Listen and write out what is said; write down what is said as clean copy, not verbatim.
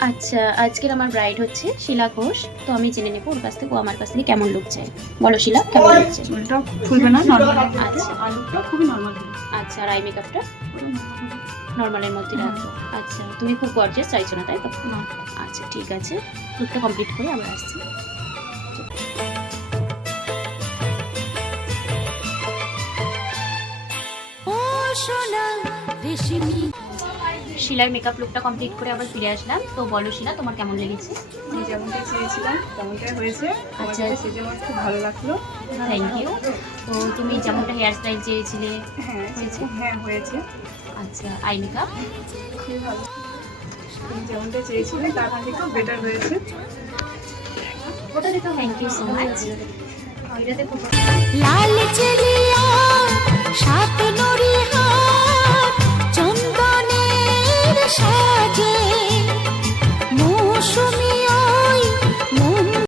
আচ্ছা, আজকের আমার ব্রাইড হচ্ছে শিলা ঘোষ। তো আমি জেনে নেব ওর কাছ থেকে, ও আমার কাছ থেকে কেমন লুক চায়। বলো শিলা, কেমন লাগছে? চুলটা খুলবে না, নর্মাল। আচ্ছা। আর লুকটা খুবই নর্মাল। আচ্ছা, আর আই মেকআপটা নর্মালের মধ্যে রাখবো। আচ্ছা, তুমি খুব গর্জিয়াস চাইছো না, তাই তো? না। আচ্ছা, ঠিক আছে। লুকটা কমপ্লিট করে আবার আসছি। শিলার মেকআপ লুকটা কমপ্লিট করে আবার ফিরে আসলাম। তো বলো শিলা, তোমার কেমন লেগেছে? আমি যেমনটা চেয়েছিলাম তেমনটাই হয়েছে। আচ্ছা। সেজে আমার খুব ভালো লাগলো। Thank you. তো তুমি যেমনটা হেয়ার স্টাইল চেয়েছিলে হ্যাঁ হয়েছে? হ্যাঁ হয়েছে। আচ্ছা, আই মেকআপ? খুবই ভালো। তুমি যেমনটা চেয়েছিলে তার থেকেও বেটার হয়েছে। Thank you so much. লাল চলিয়া